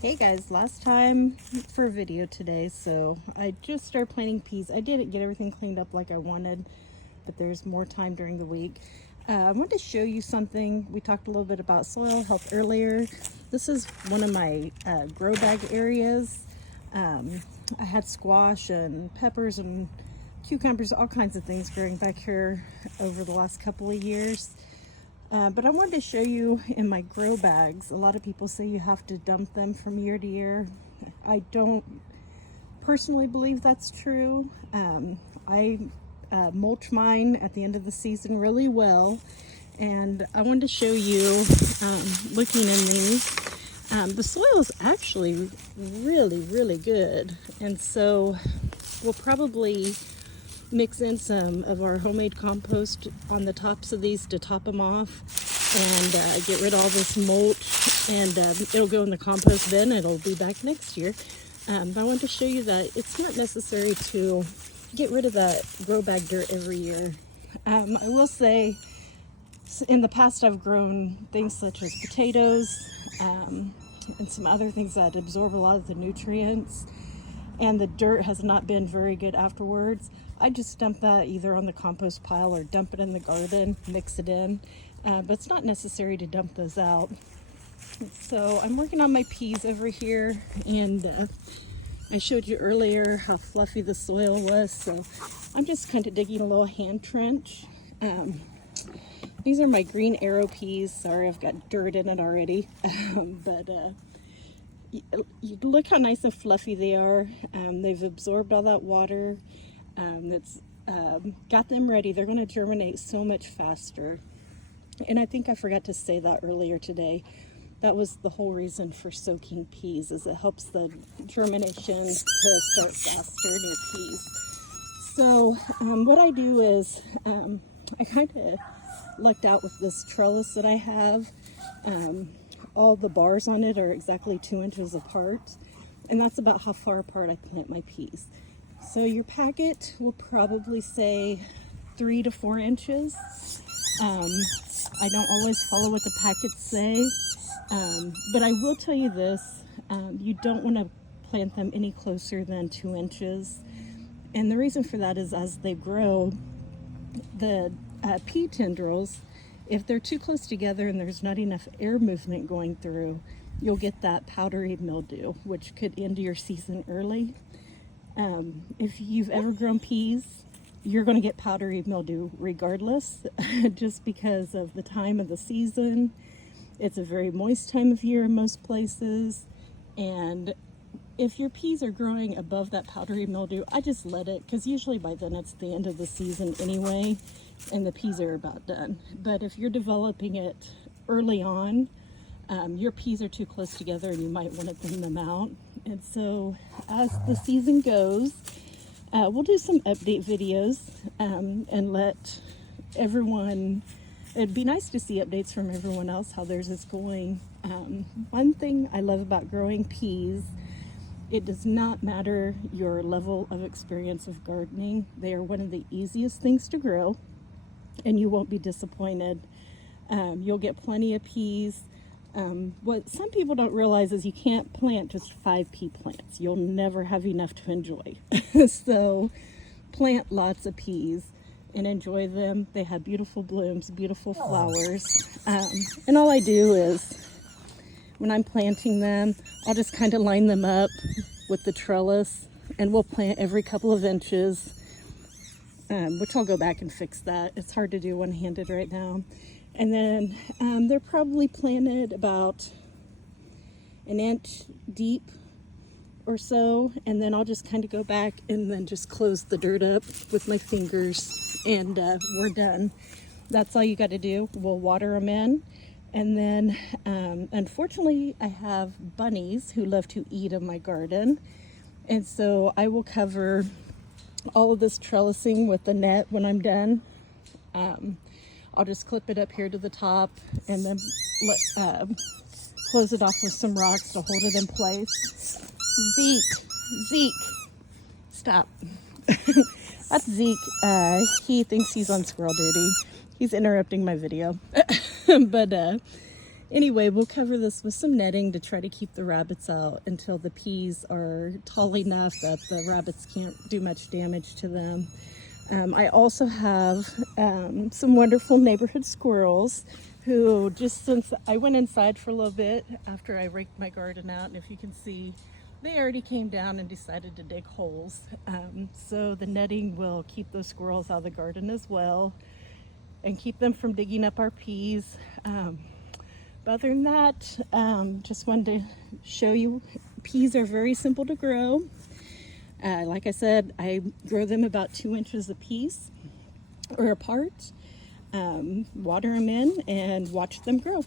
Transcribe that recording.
Hey guys, last time for a video today, so I just started planting peas. I didn't get everything cleaned up like I wanted, but there's more time during the week. I wanted to show you something. We talked a little bit about soil health earlier. This is one of my grow bag areas. I had squash and peppers and cucumbers, all kinds of things growing back here over the last couple of years. But I wanted to show you in my grow bags. A lot of people say you have to dump them from year to year. I don't personally believe that's true. I mulch mine at the end of the season really well. And I wanted to show you, looking in these, the soil is actually really good. And so we'll probably mix in some of our homemade compost on the tops of these to top them off and get rid of all this mulch, and it'll go in the compost bin. It'll be back next year. But I want to show you that it's not necessary to get rid of that grow bag dirt every year. I will say in the past I've grown things such as potatoes and some other things that absorb a lot of the nutrients, and the dirt has not been very good afterwards. I just dump that either on the compost pile or dump it in the garden, mix it in, but it's not necessary to dump those out. So I'm working on my peas over here, and I showed you earlier how fluffy the soil was, so I'm just kind of digging a little hand trench. These are my green arrow peas. Sorry, I've got dirt in it already, but you look how nice and fluffy they are. They've absorbed all that water. That's got them ready. They're going to germinate so much faster. And I think I forgot to say that earlier today. That was the whole reason for soaking peas, is it helps the germination to start faster in your peas. So what I do is I kind of lucked out with this trellis that I have. All the bars on it are exactly 2 inches apart, and that's about how far apart I plant my peas. So your packet will probably say 3 to 4 inches. I don't always follow what the packets say, but I will tell you this, you don't want to plant them any closer than 2 inches. And the reason for that is as they grow, the pea tendrils, if they're too close together and there's not enough air movement going through, you'll get that powdery mildew, which could end your season early. If you've ever grown peas, you're going to get powdery mildew regardless, just because of the time of the season. It's a very moist time of year in most places, and if your peas are growing above that powdery mildew, I just let it, because usually by then it's the end of the season anyway, and the peas are about done. But if you're developing it early on, your peas are too close together and you might want to thin them out. And so as the season goes, we'll do some update videos and let everyone, it'd be nice to see updates from everyone else, how theirs is going. One thing I love about growing peas, it does not matter your level of experience of gardening. They are one of the easiest things to grow, and you won't be disappointed. You'll get plenty of peas. What some people don't realize is you can't plant just 5 pea plants. You'll never have enough to enjoy. So plant lots of peas and enjoy them. They have beautiful blooms, beautiful flowers. And all I do is, when I'm planting them, I'll just kind of line them up with the trellis, and we'll plant every couple of inches, which I'll go back and fix that. It's hard to do one-handed right now. And then they're probably planted about 1 inch deep or so, and then I'll just kind of go back and then just close the dirt up with my fingers, and we're done. That's all you got to do. We'll water them in. And then, unfortunately, I have bunnies who love to eat in my garden. And so I will cover all of this trellising with the net when I'm done. I'll just clip it up here to the top and then close it off with some rocks to hold it in place. Zeke, stop. That's Zeke. He thinks he's on squirrel duty. He's interrupting my video. But Anyway, we'll cover this with some netting to try to keep the rabbits out until the peas are tall enough that the rabbits can't do much damage to them. I also have some wonderful neighborhood squirrels who, just since I went inside for a little bit after I raked my garden out, and if you can see, they already came down and decided to dig holes. So the netting will keep those squirrels out of the garden as well and keep them from digging up our peas. But other than that, just wanted to show you, peas are very simple to grow. Like I said, I grow them about 2 inches apiece or apart. Water them in and watch them grow.